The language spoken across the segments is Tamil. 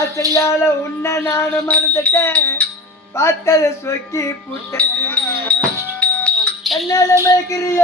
ஆசையால உன்னை நானும் மறந்துட்டேன் பார்த்ததை சொக்கி புட்டேன் என்னால மேய்கிறிய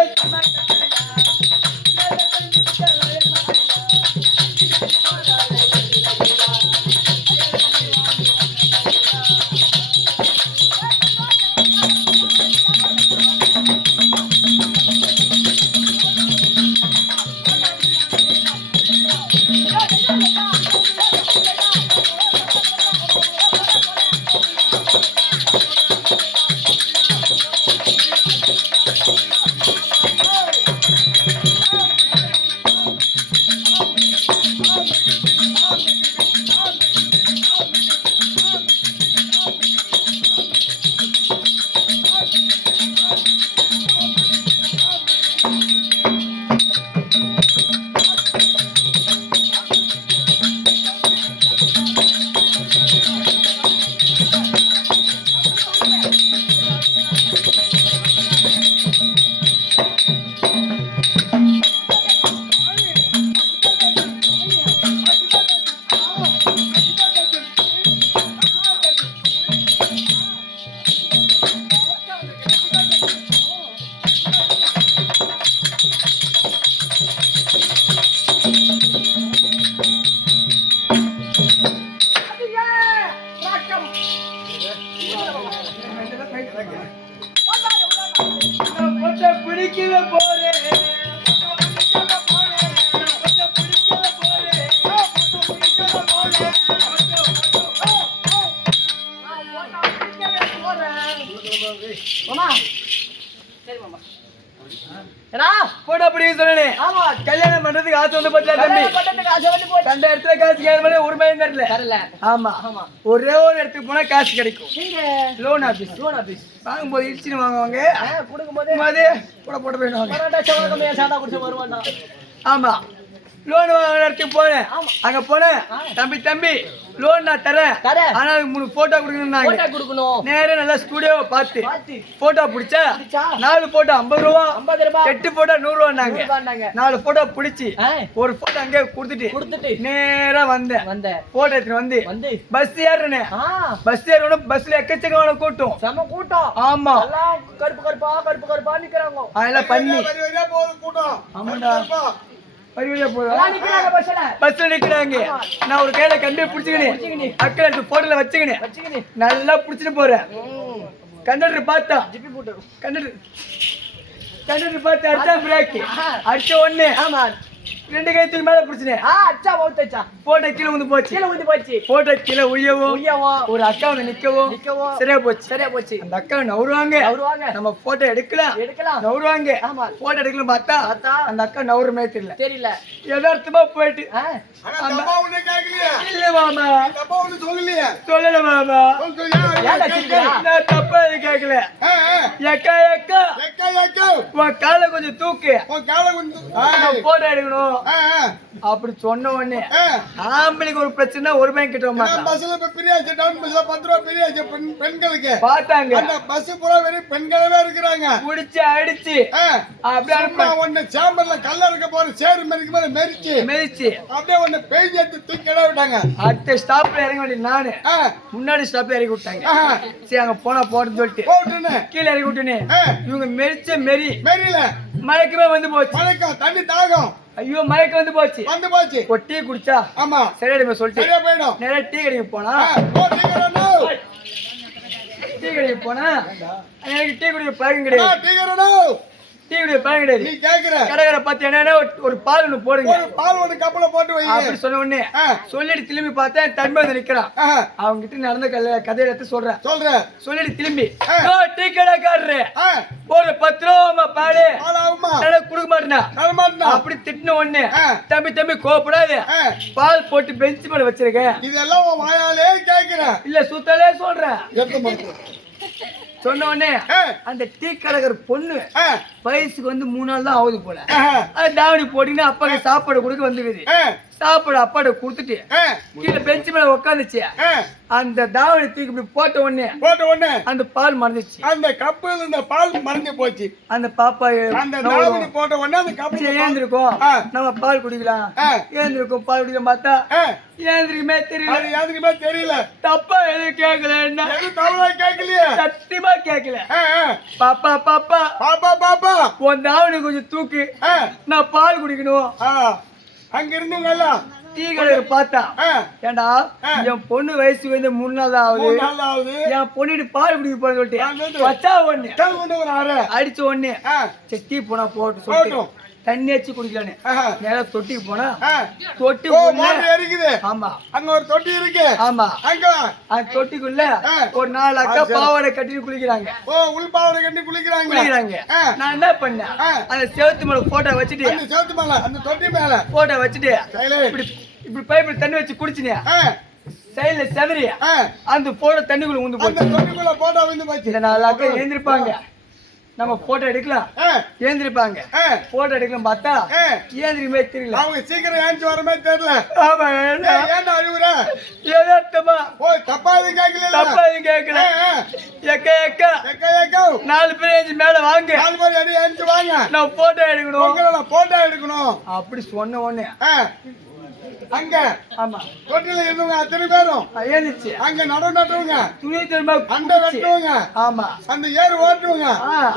பிடிக்கல போறேன் கல்யாணம் பண்றதுக்கு ஆசை வந்து போச்சா தம்பி அந்த இடத்துல காசு கேட்க ஒரு பயம் தரல ஆமா ஒரே ஒரு இடத்துக்கு போனா காசு கிடைக்கும் லோன் ஆபீஸ் வாங்கும்போது இடிச்சுன்னு வாங்குவாங்க கொடுக்கும்போது கூட போட்டு போயிடுவாங்க ஆமா லோன் வாங்குற இடத்துக்கு போனேன் அங்க போனேன் தம்பி லோன் நான் தரேன் ஆனா 3 போட்டோ கொடுக்கணும் நேரா நல்லா ஸ்டுடியோவை பார்த்து போட்டோ பிடிச்சா 4 போட்டோ 50 ரூபா 8 போட்டோ 100 ரூபான்னாங்க 4 போட்டோ பிடிச்சி ஒரு போட்டோ அங்கே கொடுத்துட்டு நேரா வந்தேன் போட்டோ எடுத்துட்டு வந்து பஸ் ஏறனேன் பஸ்ல எக்கச்சக்கமான கூட்டம் ஆமா கருப்பா நிக்கிறாங்க அதெல்லாம் பண்ணி ஆமாண்டா பஸ்ல நிக்கிறாங்க நான் ஒரு கையில கண்டே பிடிச்சுக்கினேன் அக்கா எடுத்து போட்டோல வச்சுக்கினேன் நல்லா பிடிச்சிட்டு போறேன் கண்டக்டர் பார்த்தா கண்டக்டர் பார்த்து அடிச்சா பிரேக் அடிச்ச உடனே 2 கை தூக்கி மேல பிடிச்சினே அச்சா ஓட்டச்சா போட்டோ கீழே வந்து போச்சு போட்டோ கீழே உயவும் ஒரு அக்கா வந்து நிக்கவும் சரியா போச்சு அந்த அக்கா நவுருவாங்க நம்ம போட்டோ எடுக்கலாம் நவுருவாங்க போட்டோ எடுக்கலாம் பார்த்தா அந்த அக்கா நவுருமே தெரியல யதார்த்தமா போயிட்டு இல்ல மாமா சொல்லல மாமா நான் தப்பா கேட்கல எக்கா உன் காலை கொஞ்சம் தூக்கு போட்டோ எடுக்கணும் அப்படி சொன்ன உடனே ஆம்பளைக்கு ஒரு பிரச்சனை ஒரு பேங்க் கிட்ட பெண்களுக்கு பார்த்தாங்க அந்த பஸ் பூரா வெறும் பெண்களவே இருக்கிறாங்க குடிச்சு அடிச்சு அப்படியே ஒண்ணு சேம்பர்ல கல்ல இருக்க போற சேரு மெரிச்சு அப்படியே ஒண்ணு பெயிண்ட் எடுத்து தூக்கி இட விட்டாங்க அடுத்த ஸ்டாப்ல இறங்க வேண்டிய நானு முன்னாடி ஸ்டாப்ல இறக்கி விட்டாங்க சரி அங்க போனா போட்டுன்னு சொல்லிட்டு கீழே இறக்கி விட்டுனே இவங்க மெரியில மயக்கமே வந்து போச்சு மயக்கம் தண்ணி தாகம் ஐயோ மயக்கம் வந்து போச்சு ஒரு டீ குடிச்சா ஆமா சரியா சொல்லிட்டு சரியா போயிடும் நேரா டீ கடைக்கு போனா எனக்கு டீ குடிக்க பழக்கம் கிடையாது டீ குடிக்க பழக்கம் கிடையாது நீ கேக்குற கடைக்கார பார்த்து என்ன ஒரு பால் ஒண்ணு போடுங்க பால் ஒண்ணு கப்பல போட்டு வை அப்படி சொன்ன உடனே சொல்லிட்டு திரும்பி பார்த்தேன் தன்மை வந்து நிக்கிறான் அவங்க கிட்ட நடந்த கதையை எடுத்து சொல்றேன் சொல்லிட்டு திரும்பி டீ கடைக்காரரு ஒரு 10 ரூபா பாலு கொடுக்க மாட்டேனா அப்படி திட்டின உடனே தம்பி கோப்படாது பால் போட்டு பெஞ்ச் மேல வச்சிருக்கேன் இதெல்லாம் வாயாலே கேக்குறேன் இல்ல சுத்தாலே சொல்றேன் சொன்ன உடனே அந்த டீ கடைக்கார பொண்ணு வயசுக்கு வந்து 3 நாள் தான் ஆகுது போல அது தாவணி போட்டீங்கன்னா அப்பாக்கு சாப்பாடு கொடுக்க வந்துக்குது சாப்பாடு அப்பாட்ட கொடுத்துட்டு கீழே பெஞ்சு மேல உட்காந்துச்சு அந்த தாவணி தூக்கி போட்ட உடனே அந்த பால் மறந்துச்சு அந்த கப்பு இந்த பால் மறந்து போச்சு அந்த பாப்பா அந்த தாவணி போட்ட உடனே அந்த கப்பு ஏந்திருக்கும் நம்ம பால் குடிக்கலாம் ஏந்திருக்கும் பால் குடிக்கலாம் பார்த்தா ஏந்திரிக்குமே தெரியல தப்பா எதுவும் கேட்கல சத்தியமா கேட்கல பாப்பா உன் தாவணி கொஞ்சம் தூக்கு நான் பால் குடிக்கணும் அங்க இருந்தவங்க டீ கடையில பார்த்தா ஏண்டா என் பொண்ணு வயசுக்கு வந்து 3 நாள் ஆகுது என் பொண்ணுட்டு பால் குடிக்க போறேன்னு சொல்லிட்டு வச்சா ஒண்ணு அடிச்ச உடனே டீ போனா போட்டு சொல்லிட்டு தண்ணி வச்சு குடிக்கலான்னு நேரா தொட்டிக்கு போனா தொட்டி இருக்குது ஆமா அங்க ஒரு தொட்டி இருக்கு ஆமா அங்க அந்த தொட்டிக்குள்ள ஒரு 4 அக்கா பாவாடை கட்டி குளிக்கிறாங்க உள் பாவாடை கட்டி குளிக்கிறாங்க நான் என்ன பண்ணேன் அந்த செவத்து மேல போட்டோ வச்சுட்டு அந்த செவத்து மேல அந்த தொட்டி மேல போட்டோ வச்சுட்டு இப்படி பைப்பில் தண்ணி வச்சு குடிச்சினியா சைடுல செவரியா அந்த போட்டோ தண்ணிக்குள்ள உந்து போச்சு தொட்டிக்குள்ள போட்டோ வந்து போச்சு 4 அக்கா எழுந்திருப்பாங்க நம்ம போட்டோ எடுக்கலாம் ஏந்திருப்பாங்க போட்டோ எடுக்கலாம் பார்த்தா ஏந்திரிமே தெரியல அவங்க சீக்கிரம் ஏஞ்சி வரமே தெரியல ஆமா ஏன்டா அழுகுற ஏதாத்தமா தப்பா எதுவும் கேட்கல எக்கா 4 பேர் ஏஞ்சி மேல வாங்க 4 பேர் அடி ஏஞ்சி வாங்க நான் போட்டோ எடுக்கணும் அப்படி சொன்ன உடனே அங்க ஆமா தொட்டில இருந்தவங்க அத்தனை பேரும் ஏந்துச்சு அங்க நட்டவங்க துணி திரும்ப அண்டை வெட்டுவங்க ஆமா அந்த ஏறு ஓட்டுவங்க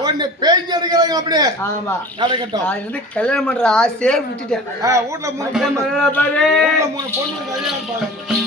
ஒண்ணு பேஞ்சு எடுக்கிறாங்க அப்படியே ஆமா நடக்கட்டும் நான் வந்து கல்யாணம் பண்ற ஆசையே விட்டுட்டேன் வீட்டுல 3 பொண்ணு கல்யாணம் பாருங்க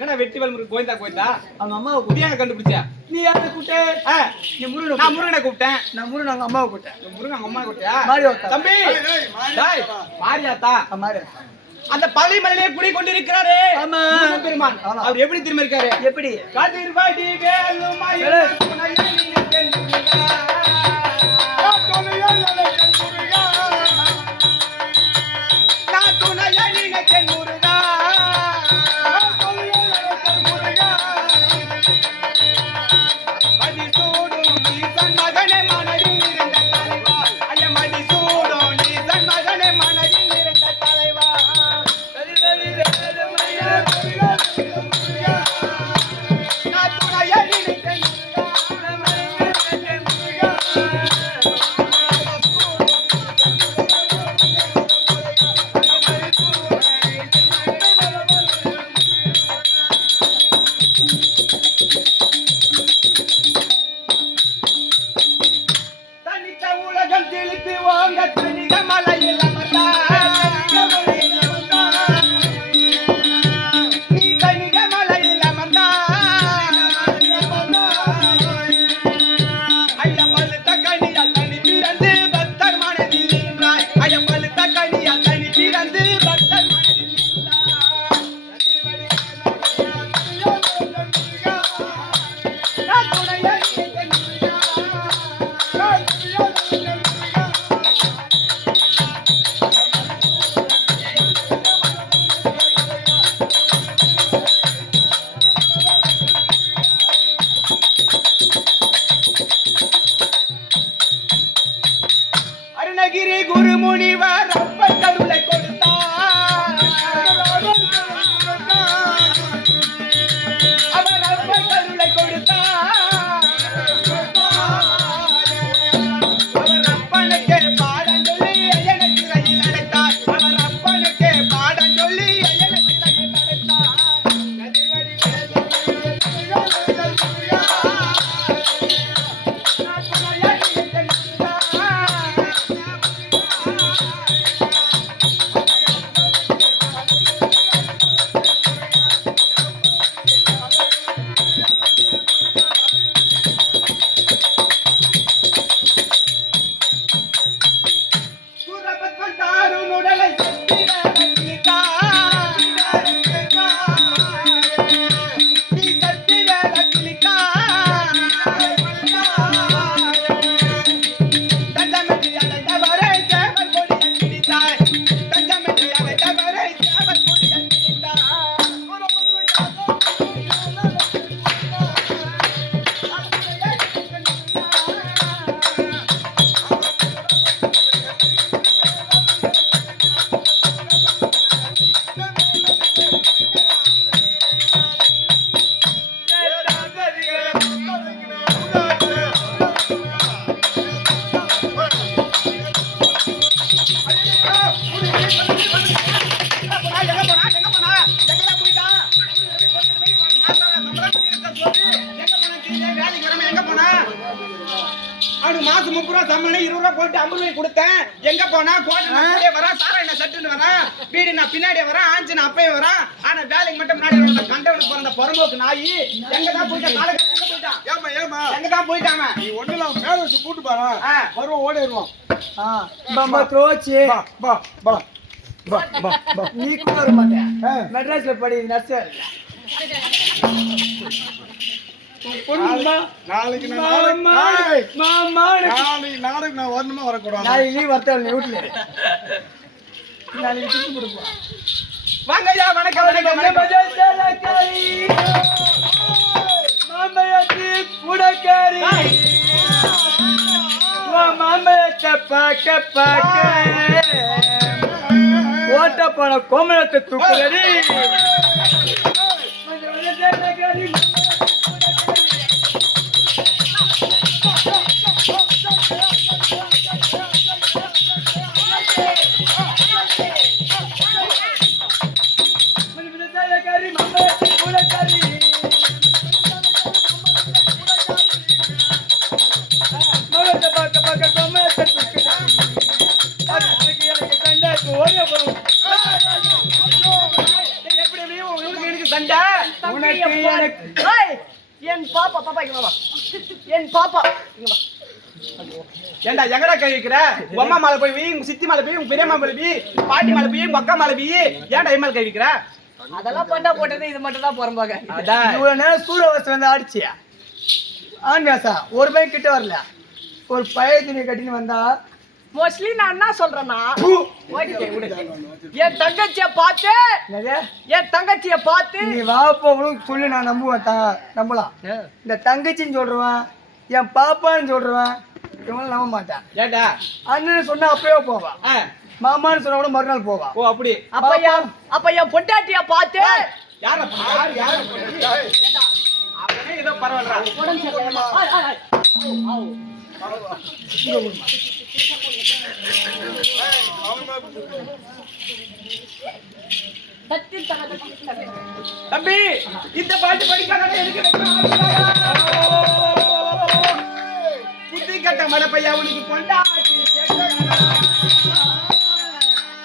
என்னடா வெட்டி வல்முருகன் கோயந்தா கோயந்தா அவங்க அம்மாவை புதிய கண்டுபிடிச்சா நீ யாரை கூப்பிட்ட நீ முருகன் நான் முருகனை கூப்பிட்டேன் நான் முருகன் அவங்க அம்மாவை கூப்பிட்டேன் முருகன் அவங்க அம்மா கூப்பிட்டியா மாரியாத்தா. தம்பி டேய் மாரியாத்தா மாரியா அந்த பள்ளிமலையிலே குடி கொண்டிருக்கிறாரே ஆமா. முருகன் பெருமான் ஆமா. அவர் எப்படி திரும்ப இருக்காரு எப்படி கதிர்வாடி வேலுமயில் துணையணிய தென்முருகா. நான் துணையணிய தென்முருகா. மதிசூடும் ஈசன் மகனே மனதில் இருந்த தலைவா. ஐயா மதிசூடும் ஈசன் மகனே மனதில் இருந்த தலைவா. நான் துணையணிய தனித்த உலகம் தெளித்து வாங்க தனிக மலையில் நீ தனிக மலையில் ஐயா பழுத்த கனியா தனி பிறந்து பக்தர் மனதில் நின்றாய். ஐயா பழுத்த கனியா தனி பிறந்து பக்தர் மனதில் நின்றாய். நான் துணையணிய தென்முருகா. அருணகிரி குருமுனிவர் அப்பர் கருளை கொடுத்தார். அவர் அப்பர் கருளை கொடுத்தார். அவர் அப்பனுக்கே பாடம் சொல்லி ஐயனை சிறையில் அடைத்தார். அவர் அப்பனுக்கே பாடம் சொல்லி ஐயனை சிறையில் அடைத்தார். கதிர்வடி நான் துணையணிய தென்முருகா. சூரபத்மன் தாருன் உடலை செத்திட கிழித்தார். நீ செத்திட கிழித்தார். தஞ்சமென்று அழைத்தவரை சேவல் கொடியை பிடித்தாய். தஞ்சமென்று அழைத்தவரை சேவல் கொடியை பிடித்தாய். அவனுக்கு மாசம் 30 ரூபா சம்பளம் 20 ரூபா போட்டு 50 ரூபாய் கொடுத்தேன். எங்க போனா கோட்டை வரா சாரா என்ன சட்டுன்னு வரேன். வீடு நான் பின்னாடியே வரேன். ஆஞ்சு நான் அப்பயே வரேன். ஆனா வேலைக்கு மட்டும் முன்னாடி கண்டவனுக்கு பிறந்த புறம்போக்கு நாய் எங்கதான் போயிட்டான். காலகட்டம் எங்க போயிட்டான். ஏமா எங்கதான் போயிட்டாங்க. நீ ஒண்ணுல மேல வச்சு கூட்டு பாரு வருவோம் ஓடிடுவோம். த்ரோச்சி பா பா பா பா பா நீ கூட வர மாட்டேன் மெட்ராஸ்ல படி நர்சர் நாளைக்கு மாமா மாமா நாளைக்கு நான் வரணுமா வரக்கூடாது. நாளைக்கு லீவ் வரத்தேன் நீ வீட்டுல நாளைக்கு டிக்கெட் கொடுப்போம். வாங்கய்யா வணக்கம் வணக்கம் மாம்பழத்தி கூடக்காரி மாம்பழத்தை பார்க்க பார்க்க ஓட்ட போன கோமலத்தை தூக்குறடி சண்டை உனக்கு எனக்கு ஏய், என் பாப்பா இங்க வா. என் பாப்பா இங்க வா. ஏண்டா எங்கடா கை வைக்கிற உங்க அம்மா மேல போய் உங்க சித்தி மேல போய் உங்க பெரியம்மா மேல போய் பாட்டி மேல போய் உங்க அக்கா மேல போய் ஏன்டா என் மேல கை வைக்கிற அதெல்லாம் பண்ணா போட்டது இது மட்டும் தான் புறம்பாக. அதான் இவ்வளவு நேரம் சூரியவாசம் வந்து ஆடிச்சியா ஆன்யாசா ஒரு பையன் கிட்ட வரல ஒரு பழைய துணி கட்டின்னு வந்தா மோஸ்ட்லி நான் என்ன சொல்றேன்னா ஓகே, விடு. என் தங்கச்சிய பார்த்து என்னது? என் தங்கச்சிய பார்த்து நீ வாப்பவங்களும் சொல்லி நான் நம்புவேன் நம்பலாம் இந்த தங்கச்சின்னு சொல்றவன் என் பாப்பான்னு சொல்றவன் இவங்களும் நம்ப மாட்டான் ஏண்டா அண்ணன்னு சொன்னா அப்பயே போவான் ஆ, மாமான்னு சொன்னா கூட மறுநாள் போவான் ஓ அப்படி அப்ப என் பொண்டாட்டிய பார்த்து யார யாரு அவனே ஏதோ பரவாயில்ல தம்பி இந்த பாட்டு படிக்காத எதுக்கு புத்தி கட்ட மடப்பையா உனக்கு கொண்டாச்சு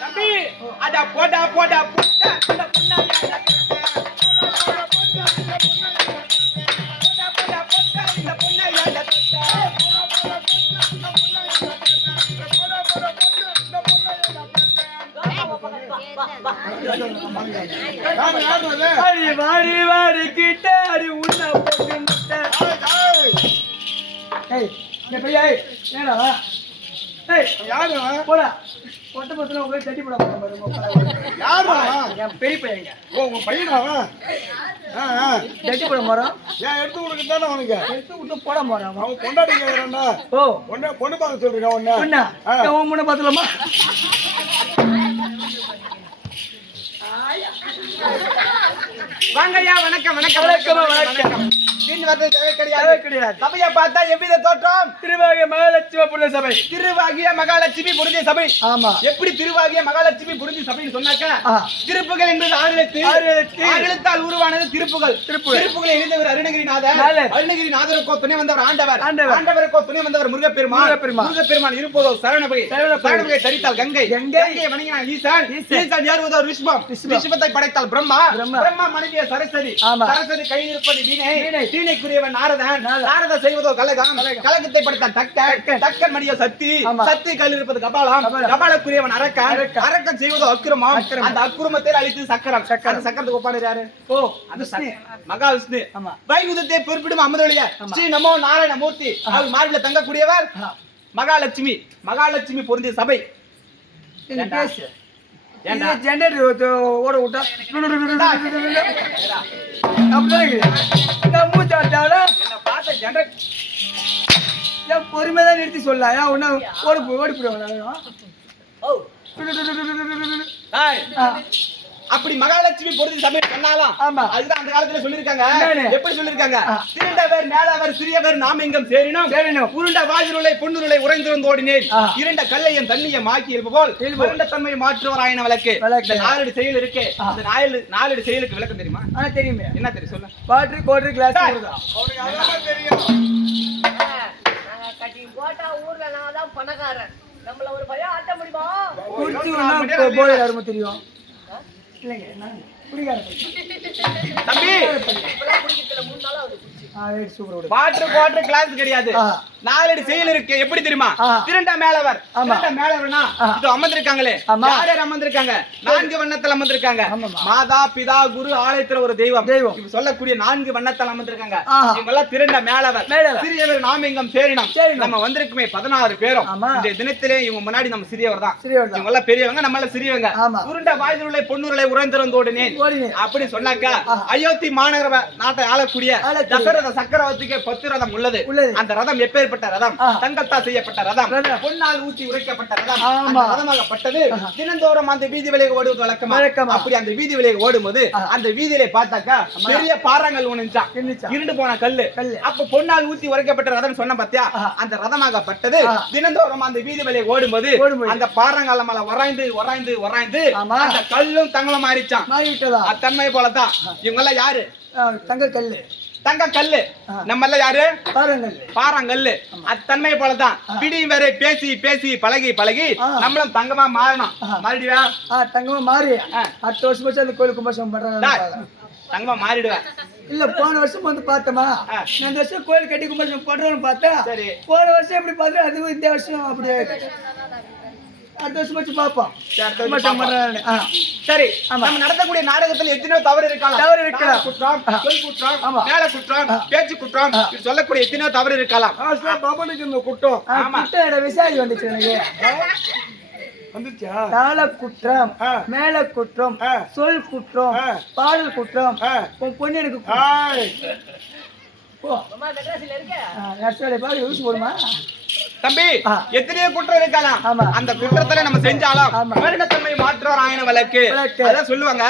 தம்பி அட போடா போடா புட்டா இந்த பொண்ணாயா இந்த பொண்ணாயா அடி வாடி வாடி கிட்ட அடி உள்ள போட்டு முட்டை. ஏய் இந்த பையா ஏடா போடா கொட்டை பத்தில உங்களை தட்டி போட என் பெரிய பையங்க தட்டி போட போறோம் எடுத்து கொடுக்க தானே உனக்கு எடுத்து விட்டு போட போறோம் அவன் கொண்டாடி கேக்குறான்டா ஓ பொண்ணு பார்க்க சொல்றீங்க ஒண்ணு அண்ணா உன் முன்ன பாத்துலாமா வாங்கய்யா வணக்கம் வணக்கம் வணக்கம், வணக்கம். பின் வரது தேவை கிடையாது தேவை கிடையாது. சபையை பார்த்தா எவ்வித தோற்றம் திருவாகிய மகாலட்சுமி புண்ணிய சபை திருவாகிய மகாலட்சுமி புரிஞ்ச சபை ஆமா எப்படி திருவாகிய மகாலட்சுமி புரிஞ்ச சபைன்னு சொன்னாக்க திருப்புகள் என்பது ஆறு எழுத்தால் உருவானது திருப்புகள் திருப்புகளை எழுந்தவர் அருணகிரிநாதர் அருணகிரிநாதருக்கோ துணை வந்தவர் ஆண்டவர் ஆண்டவருக்கோ துணை வந்தவர் முருகப்பெருமான் இருப்பதோ சரணபகை தரித்தால் கங்கை கங்கையை வணங்கினான் ஈசான் ஈசான் ஏறுவதோ ரிஷ்பம் ரிஷ்பத்தை படைத்தால் பிரம்மா பிரம்மா மனைவிய சரஸ்வதி சரஸ்வதி கையில் இருப்பது வீணை வீணைக்குரியவன் நாரதன் செய்வதோ கலகம் கலகத்தை படைத்தான் தக்கன் மணிய சக்தி சக்தி கையில் இருப்பது கபாலம் கபாலக்குரியவன் அரக்கன் செய்வதோ அக்கிரமம் அந்த அக்கிரமத்தை அழித்து சக்கரம் அந்த சக்கரத்துக்கு ஒப்பானது யாரு ஓ அது மகா விஷ்ணு வைகுந்தத்தை பொறுப்பிடும் அமுதொழிய ஸ்ரீ நமோ நாராயண மூர்த்தி அவர் மார்பில தங்கக்கூடியவர் மகாலட்சுமி பொருந்திய சபை ஜெனரேட்டர் ஓட விட்டா பொறுமைதான் நிறுத்தி சொல்லலாம் ஒன்னா ஓடி போடுவாங்க அப்படி மகாலட்சுமி பொருத்தி சபை சொன்னாலும் அதுதான் அந்த காலத்துல சொல்லிருக்காங்க எப்படி சொல்லிருக்காங்க திருண்டவர் மேலவர் சிறியவர் நாமெங்கும் சேரினோம் உருண்ட வாஜிருளை பொன்னுருளை உறைந்திருந்து ஓடினேன் இரண்ட கல்லை என் தண்ணியை மாக்கி எழுப்ப உருண்ட தன்மையை மாற்றுவராயன விளக்கு இந்த 4 செயல் இருக்கு இந்த 4 செயலுக்கு விளக்கம் தெரியுமா தெரியுமே என்ன தெரியும் சொல்ல வாட்டர் கோட்டர் கிளாஸ் தெரியும் கட்டி கோட்டா ஊர்ல நான் தான் பணக்காரன் நம்மள ஒரு பையன் ஆட்ட முடியுமா குடிச்சு போய் யாருமே தெரியும் இல்லைங்க நான் தம்பி குடிக்கிறதுல 3 நாளா அது வாட்டர் கிளாஸ் கிடையாது 4 செயல் இருக்கு எப்படி தெரியுமா திருண்ட மேலவர்னா இது அமர்ந்திருக்காங்களே யார் அமர்ந்திருக்காங்க 4 வண்ணத்தில் அமர்ந்திருக்காங்க மாதா பிதா குரு ஆலயத்துல ஒரு தெய்வம் இப்ப சொல்லக்கூடிய 4 வண்ணத்தில் அமர்ந்திருக்காங்க இவங்க எல்லாம் திருண்ட மேலவர் சிறியவர் நாமெங்கும் சேரினம் நம்ம வந்திருக்குமே 16 பேரும் இந்த தினத்திலே இவங்க முன்னாடி நம்ம சிறியவர் தான் இவங்க எல்லாம் பெரியவங்க நம்மள சிறியவங்க உருண்ட வாயுருளை பொன்னுருளை உறைந்திருந்தோடுனேன் அப்படி சொன்னாக்கா அயோத்தி மாநகர நாட்டை ஆளக்கூடிய தசரத சக்கரவர்த்திக்கு 10 ரதம் உள்ளது அந்த ரதம் எப்பேற்பட்ட ரதம் தங்கத்தால் செய்யப்பட்ட ரதம் பொன்னால் ஊற்றி உரைக்கப்பட்ட ரதம் அந்த ரதமாகப்பட்டது தினந்தோறும் அந்த வீதி விலையை ஓடுவது வழக்கம் அப்படி அந்த வீதி விலையை ஓடும்போது அந்த வீதியிலே பார்த்தாக்கா பெரிய பாறாங்கல் ஒண்ணு இருண்டு போன கல்லு அப்ப பொன்னால் ஊற்றி உரைக்கப்பட்ட ரதம் சொன்ன பாத்தியா அந்த ரதமாகப்பட்டது தினந்தோறும் அந்த வீதி விலையை ஓடும்போது அந்த பாறாங்கல்ல மேல வராய்ந்து அந்த கல்லும் தங்கலும் மாறிச்சான் தன்மை போலதான் இவங்க எல்லாம் யாரு தங்க கல்லு தங்க கல்லு நம்ம எல்லாம் யாரு பாருங்கள் பாறாங்கல்லு அது தன்மையை போலதான் பிடியும் வேற பேசி பேசி பழகி பழகி நம்மளும் தங்கமா மாறணும் மாறிடுவா தங்கமா மாறி அடுத்த வருஷம் வச்சு அந்த கோயில் கும்பாசம் பண்றாங்க தங்கமா மாறிடுவேன் இல்ல போன வருஷம் வந்து பார்த்தோமா இந்த வருஷம் கோயில் கட்டி கும்பாசம் பண்றோம்னு பார்த்தா சரி போன வருஷம் எப்படி பார்த்தா அதுவும் இந்த வருஷம் அப்படியே அடுத்த வருஷம் வச்சு பார்ப்போம் சரி நம்ம நடத்தக்கூடிய நாடகத்துல எத்தனையோ தவறு இருக்கலாம் குற்றம் சொல் குற்றம் மேல குற்றம் பேச்சு குற்றம் சொல்லக்கூடிய எத்தனையோ தவறு இருக்கலாம் பாபனுக்கு இந்த குட்டம் விசாரி வந்துச்சு எனக்கு தாள குற்றம் மேல குற்றம் சொல் குற்றம் பாடல் குற்றம் உன் பொண்ணு எனக்கு போடுமா தம்பி எத்தனையோ குற்றம் இருக்கலாம் அந்த குற்றத்துல நம்ம செஞ்சாலும் மரணத்தன்மை மாற்றோர் ஆயன வழக்கு அதான் சொல்லுவாங்க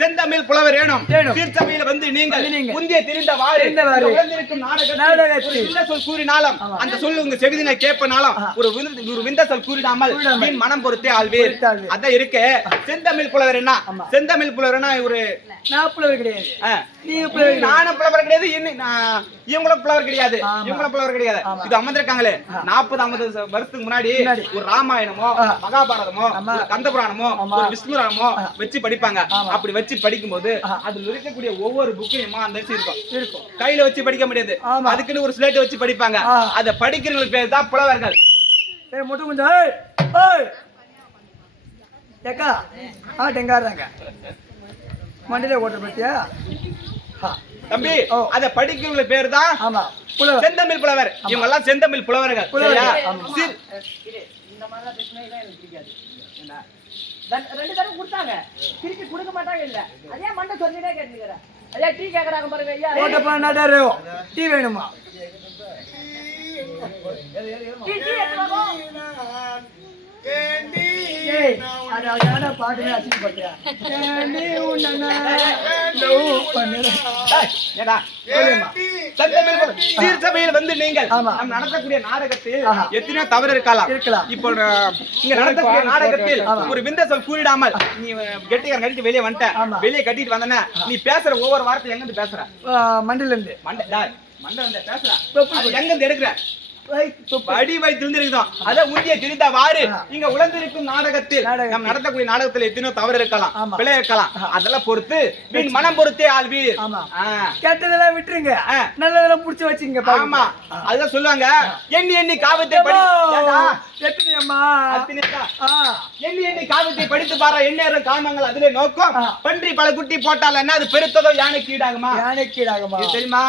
செந்தமிழ் புலவர் ஏனும் சீர்சபையில வந்து நீங்கள் முந்திய திரிந்த வாறு உழந்திருக்கும் நாடகத்தில் சொல் கூறினாலும் அந்த சொல்லு உங்க செவிதினை கேட்பனாலும் ஒரு விந்த சொல் கூறிடாமல் மீன் மனம் பொறுத்தே ஆள்வீர் அதான் இருக்கு செந்தமிழ் புலவர் என்ன செந்தமிழ் புலவர்னா ஒரு நான் புலவர் கிடையாது நானும் புலவர் கிடையாது இவங்களும் புலவர் கிடையாது இவங்களும் புலவர் கிடையாது இது அமர்ந்திருக்காங்களே 40-50 வருஷத்துக்கு முன்னாடி ஒரு ராமாயணமோ மகாபாரதமோ ஒரு கந்தபுராணமோ ஒரு விஷ்ணுராமோ வச்சு படிப்பாங்க அப்படி வச்சு படிக்கும் போது அதுல இருக்கக்கூடிய ஒவ்வொரு புக்கையும் அந்த இருக்கும் கையில வச்சு படிக்க முடியாது அதுக்குன்னு ஒரு ஸ்லேட் வச்சு படிப்பாங்க அத படிக்கிறவங்களுக்கு பேர் தான் புலவர்கள் மட்டும் கொஞ்சம் ஏக்கா எங்காடுறாங்க மண்டியில ஓட்டுற பத்தியா தம்பி அத படிக்கிறவங்க பேர் தான் செந்தமிழ் புலவர் இவங்க எல்லாம் செந்தமிழ் புலவர்கள் இந்த மாதிரி ரெண்டு தடவை கொடுத்தாங்க திருப்பி கொடுக்க மாட்டாங்க இல்ல அதே மண்டை சொல்லிட்டே கேட்டுக்கிறேன் அதே டீ கேக்குறாங்க பாருங்க ஐயா ஓட்டப்பா நாட்டாரோ டீ வேணுமா டீ எடுத்துவாங்க சீர்சபையில் வந்து நீங்கள் நடத்தக்கூடிய நாடகத்தில் எத்தனையோ தவறு இருக்கலாம் இப்போ இங்க நடத்தக்கூடிய நாடகத்தில் ஒரு விந்த சொல் கூறிடாமல் நீ கெட்டிக்காரன் கட்டிட்டு வெளியே வந்துட்ட வெளியே கட்டிட்டு வந்தன நீ பேசுற ஒவ்வொரு வார்த்தை எங்க இருந்து பேசுற மண்டில இருந்து மண்டை பேசுற எங்க இருந்து எடுக்கிற அடி வைத்திருந்து இருக்குதோ அத உண்டிய திரிந்த வாறு இங்க உழந்திருக்கும் நாடகத்தில் நம்ம நடத்தக்கூடிய நாடகத்துல எத்தனையோ தவறு இருக்கலாம் பிழை இருக்கலாம் அதெல்லாம் பொறுத்து மீன் மனம் பொறுத்தே ஆள்வீர் கேட்டதெல்லாம் விட்டுருங்க நல்லதெல்லாம் புடிச்சு வச்சுங்க ஆமா அதுதான் சொல்லுவாங்க எண்ணி எண்ணி காவத்தை படி எண்ணி எண்ணி காவத்தை படித்து பாரு எண்ணேறும் காமங்கள் அதுல நோக்கம் பன்றி பல குட்டி போட்டால் என்ன அது பெருத்ததோ யானைக்கு ஈடாகுமா தெரியுமா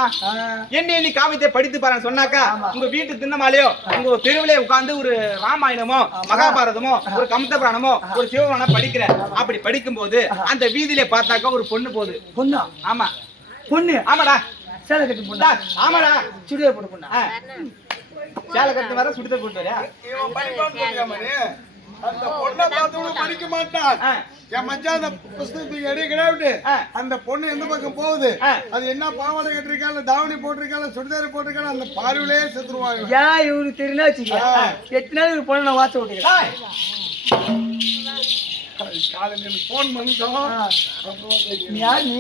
எண்ணி எண்ணி காவத்தை படித்து பாரு சொன்னாக்கா உங்க வீட்டு தின்னமாலையோ உங்க தெருவிலே உட்கார்ந்து ஒரு ராமாயணமோ மகாபாரதமோ ஒரு கந்தபுராணமோ ஒரு சிவபுராணம் படிக்கிற அப்படி படிக்கும் போது அந்த வீதியில பார்த்தாக்கா ஒரு பொண்ணு போகுது பொண்ணா ஆமா பொண்ணு ஆமாடா சேலை கட்டு பொண்ணா ஆமாடா சுடிதார் போட்டு பொண்ணா சேலை கட்டு வர சுடிதார் போட்டு வர அந்த பொண்ணை பார்த்தவங்க படிக்க மாட்டான் என் மச்சான் அந்த புஸ்தகத்துக்கு எடைய கிடையாது அந்த பொண்ணு எந்த பக்கம் போகுது அது என்ன பாவாடை கட்டிருக்காங்க தாவணி போட்டிருக்காங்க சுடிதார் போட்டிருக்காங்க அந்த பார்வையிலே செத்துருவாங்க ஏன் இவருக்கு தெரியுமா எத்தனை நாள் இவரு பொண்ணு நான் வாட்ச விட்டுக்கிறேன் காலையில் போன் பண்ணிட்டோம் யார் நீ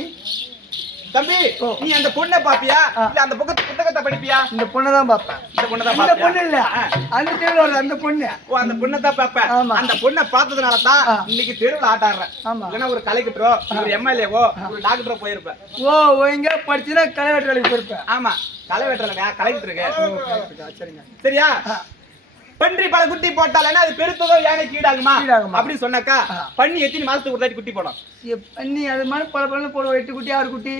தம்பி நீ அந்த பொண்ணை பாப்பியா இல்ல அந்த புத்தகத்தை படிப்பியா இந்த பொண்ணதான் பாப்பேன் இந்த பொண்ணதான் அந்த பொண்ணு இல்ல அந்த தெருவுல அந்த பொண்ணு அந்த பொண்ணதான் பாப்பேன் அந்த பொண்ணை பார்த்ததுனால தான் இன்னைக்கு தெருவுல ஆட்டாடுறேன் இல்லன்னா ஒரு கலெக்டரோ ஒரு எம்எல்ஏவோ ஒரு டாக்டரோ போயிருப்பேன் ஓ இங்க படிச்சுனா கலெக்டர் வேலைக்கு போயிருப்பேன் ஆமா கலெக்டர்ல கலெக்டருக்கு சரியா பன்றி பல குட்டி போட்டால் அது பெருத்ததோ யானைக்கு ஈடாகுமா அப்படி சொன்னாக்கா பண்ணி எத்தனை மாசத்துக்கு ஒரு தாட்டி குட்டி போடும் பண்ணி அது மாதிரி பல பல போடுவோம் 8 குட்டி 6 குட்டி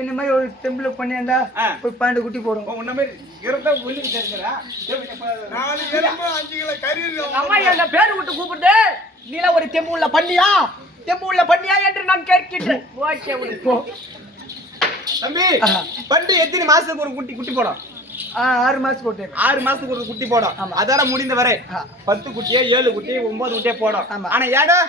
இந்த மாதிரி ஒரு டெம்பிள் பண்ணி இருந்தா ஒரு 12 குட்டி போடும் உன்ன மாதிரி இருந்த உள்ளுக்கு தெரிஞ்சறா 4 கிலோ 5 கிலோ கறி அம்மா என்ன பேர் விட்டு கூப்பிடுது நீல ஒரு தெம்பு உள்ள பண்ணியா என்று நான் கேட்கிறேன் ஓகே போ தம்பி பன்றி எத்தனை மாசத்துக்கு ஒரு குட்டி போடும் 6 மாசத்துக்கு ஒரு 6 மாசத்துக்கு ஒரு குட்டி போடும் அதால முடிந்த வரை 10 குட்டியே 7 குட்டி 9 குட்டியே போடும் ஆனா ஏடா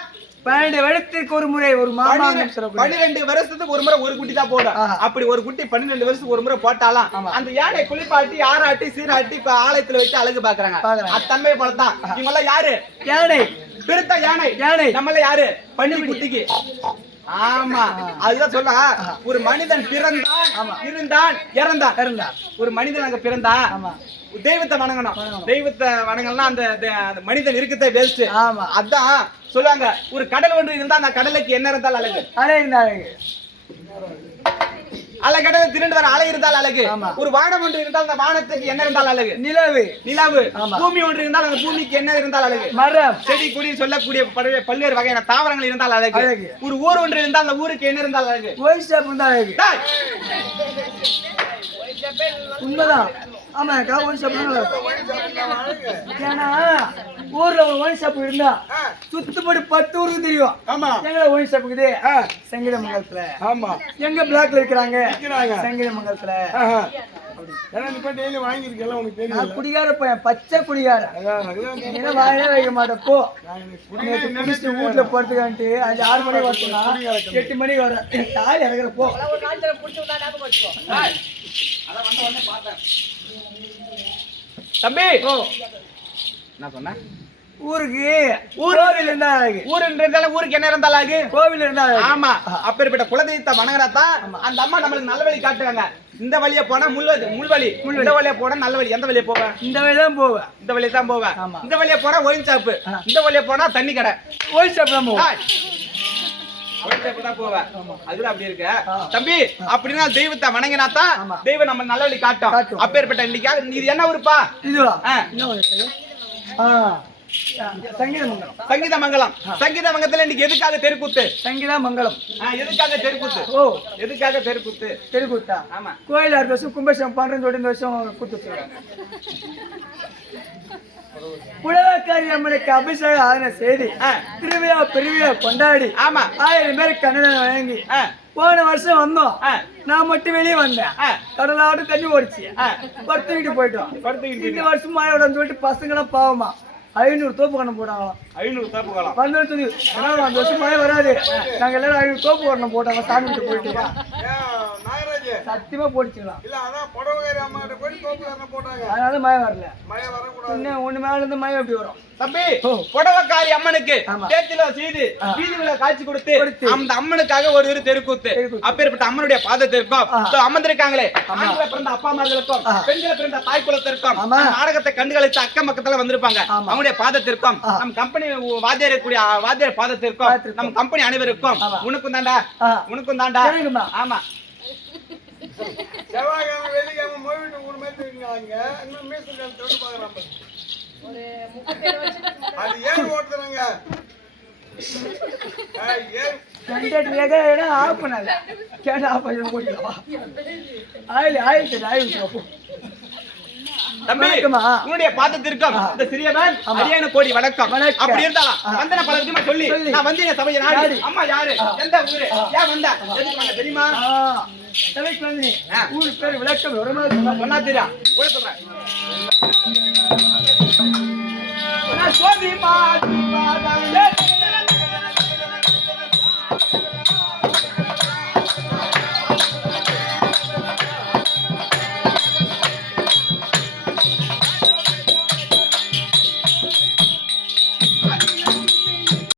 12 வருஷத்துக்கு ஒரு முறை ஒரு மாமாங்கம் சொல்லக்கூடிய 12 வருஷத்துக்கு ஒரு முறை ஒரு குட்டி தான் போடும் அப்படி ஒரு குட்டி 12 வருஷத்துக்கு ஒரு முறை போட்டாலாம் அந்த யானை குளிப்பாட்டி ஆராட்டி சீராட்டி இப்ப ஆலயத்துல வச்சு அழகு பாக்குறாங்க அது தன்மை போலதான் இவங்க எல்லாம் யாரு யானை பெருத்த யானை நம்மள யாரு பண்ணி குட்டிக்கு ஆமா அதுதான் சொல்ல ஒரு மனிதன் பிறந்தான் இருந்தான் இறந்தான் ஒரு மனிதன் அங்க பிறந்தான் ஆமா தெய்வத்தை வணங்கணும் தெய்வத்தை வணங்கலாம் அந்த மனிதன் இருக்கதே வேஸ்ட் ஆமா அதான் சொல்லுவாங்க ஒரு கடல் ஒன்று இருந்தா அந்த கடலுக்கு என்ன இருந்தால் அழகு அழகு அழகு கடலை திரண்டு வர அலை இருந்தால் அழகு ஆமா. ஒரு வானம் ஒன்று இருந்தால் அந்த வானத்துக்கு என்ன இருந்தால் அழகு நிலவு நிலவு ஆமா. பூமி ஒன்று இருந்தால் அந்த பூமிக்கு என்ன இருந்தால் அழகு மரம் செடி கொடி சொல்லக்கூடிய பல்வேறு வகையான தாவரங்கள் இருந்தால் அழகு அழகு. ஒரு ஊர் ஒன்று இருந்தால் அந்த ஊருக்கு என்ன இருந்தால் அழகு ஒயின் ஷாப் இருந்தா அழகு டேய், உண்மைதான் ஆமாக்கா ஒயின் ஷாப் நல்லா இருக்கும் ஏன்னா ஊர்ல ஒரு ஒயின் ஷாப் இருந்தா சுத்தப்படி 10 ஊருக்கு தெரியும் ஆமா எங்க ஒயின் ஷாப் இருக்குது சங்கீதமங்கலத்துல ஆமா எங்க பிளாக்ல இருக்கிறாங்க விக்கிறாங்க. சங்கீதமங்கலத்துல ஆஹா. ஏன்னா நீ போய் டெய்லி வாங்கியிருக்கல உனக்கு தெரியும் நான் குடிகார பையன் பச்சை குடிகார என்ன வாயிலே வைக்க மாட்டேன் போ நேத்து குடிச்சிட்டு வீட்டுல போறதுக்கான்ட்டு அது 6 மணிக்கு வரச்சுன்னா 8 மணிக்கு வர தாய் இறங்குற போ ஒரு நாள் புடிச்சு விட்டா ஞாபகம் வச்சுக்கோ. டேய், அதான் வந்த உடனே பார்த்தேன். தம்பி என்ன சொன்ன ஊருக்கு கோவில் இருந்தா அழகு ஊருன்றாலும் ஊருக்கு என்ன இருந்தாலும் அழகு கோவில் இருந்தா அழகு ஆமா அப்பேற்பட்ட குலதெய்வத்தை வணங்குறதான் அந்த அம்மா நம்மளுக்கு நல்ல வழி காட்டுவாங்க இந்த வழியா போனா முள்வழி இந்த வழியா போனா நல்ல வழி எந்த வழியா போவேன் இந்த வழி தான் போவேன் இந்த வழியா தான் போவேன் ஆமா. இந்த வழியா போனா ஒயின் ஷாப்பு இந்த வழியா போனா தண்ணி கடை ஒயின் ஷாப் தான் போவேன் ஒயின் ஷாப்பு தான் போவேன் அதுதான் அப்படி இருக்கு ஆ. தம்பி அப்படின்னா தெய்வத்தை வணங்கினாதான் ஆமா. தெய்வம் நம்ம நல்ல வழி காட்டும் காட்டும். அப்பேற்பட்ட இன்னைக்கு இது என்ன ஊருப்பா இதுவா ஆ. என்ன ஒரு சங்கீதமங்கலம் சங்கீதமங்கலம் சங்கீதமங்கலத்துல இன்னைக்கு எதுக்காக தெருக்கூத்து சங்கீதமங்கலம் எதுக்காக தெருக்கூத்து ஓ எதுக்காக தெருக்கூத்து தெருக்கூத்தா ஆமா கோயில் 6 வருஷம் கும்பாபிஷேகம் 12 வருஷம் கூத்து வச்சிருக்காங்க புலவக்காரி அம்மனுக்கு அபிஷேகம் ஆன செய்தி திருவிழா பெருவிழா கொண்டாடி ஆமா 1000 பேருக்கு கண்ணதானம் வழங்கி போன வருஷம் வந்தோம் நான் மட்டும் வெளியே வந்தேன் கடலாடு தண்ணி ஓடிச்சு படுத்துக்கிட்டு போயிட்டோம் இந்த வருஷம் மழையோட சொல்லிட்டு பசங்களாம் பாவமா 500 தோப்பு கண்ணம் போட்டாங்களாம் 500 தப்பு காலம் வந்து அந்த வருஷம் மழை வராது நாங்க எல்லாரும் 500 தோப்பு கண்ணம் போட்டாங்க சாமி கிட்ட போயிட்டு நாகராஜ் சத்தியமா போட்டுச்சுக்கலாம் இல்ல அதான் புடவகாரி அம்மாட்ட போய் தோப்புல போட்டாங்க அதனால மழை வரல மழை வரக்கூடாது இன்னும் ஒண்ணு மேல இருந்து மழை எப்படி வரும் தம்பி புடவக்காரி அம்மனுக்கு ஆமா. தேத்தில செய்து வீதி விழா காட்சி கொடுத்து அந்த அம்மனுக்காக ஒரு தெருக்கூத்து தெருக்கூத்து. அப்பேற்பட்ட அம்மனுடைய பாதத்திற்கும் ஆ. அமர்ந்திருக்காங்களே ஆண்களை பிறந்த அப்பா அம்மார்களுக்கும் ஆ. பெண்களை பிறந்த தாய் குலத்திற்கும் ஆமா. நாடகத்தை கண்டுகளித்து அக்கம் பக்கத்துல வந்திருப்பாங்க ஆமா. அவங்களுடைய பாதத்திற்கும் ஆ. நம்ம கம்பெனி வாத்தியார் கூடிய வாத்தியார் பாதத்திற்கும் பாதத்திற்கும். நம்ம கம்பெனி அனைவருக்கும் ஆமா. உனக்கும் தாண்டா ஆ. உனக்கும் தாண்டா எனக்குமா? ஆமா செவ்வாய்க்கிழமை வெள்ளிக்கிழமை மோவிட்டு ஊர் மாதிரி இருக்காங்க இன்னும் மீசல் தொட்டு பாக்குறாங்க ஒரு 37 வருஷம் அது ஏன் ஓட்டுறாங்க ஏன் கண்டக்டர் ஆஃப் பண்ணாத கேட்ட ஆஃப் பண்ணி போட்டுக்கலாம் ஆயில் தம்பி வணக்கம்மா. உன்னுடைய பாதத்திற்கும் இந்த சிறியவன் அடியான கோடி வணக்கம் வணக்கம். அப்படி இருந்தாலும் வந்தன பல விதமா சொல்லி சொல்லி. நான் வந்து என் சபையை நாடி நாடி. அம்மா யாரு எந்த ஊரு ஏன் வந்த எதுக்கு வந்த தெரியுமா தலைக்கு வந்து ஆ. ஊர் பேர் விளக்கம் விவரமா சொன்னா சொன்னா தெரியா கூட சொல்றேன் நான் சோதி மாதி பாதம்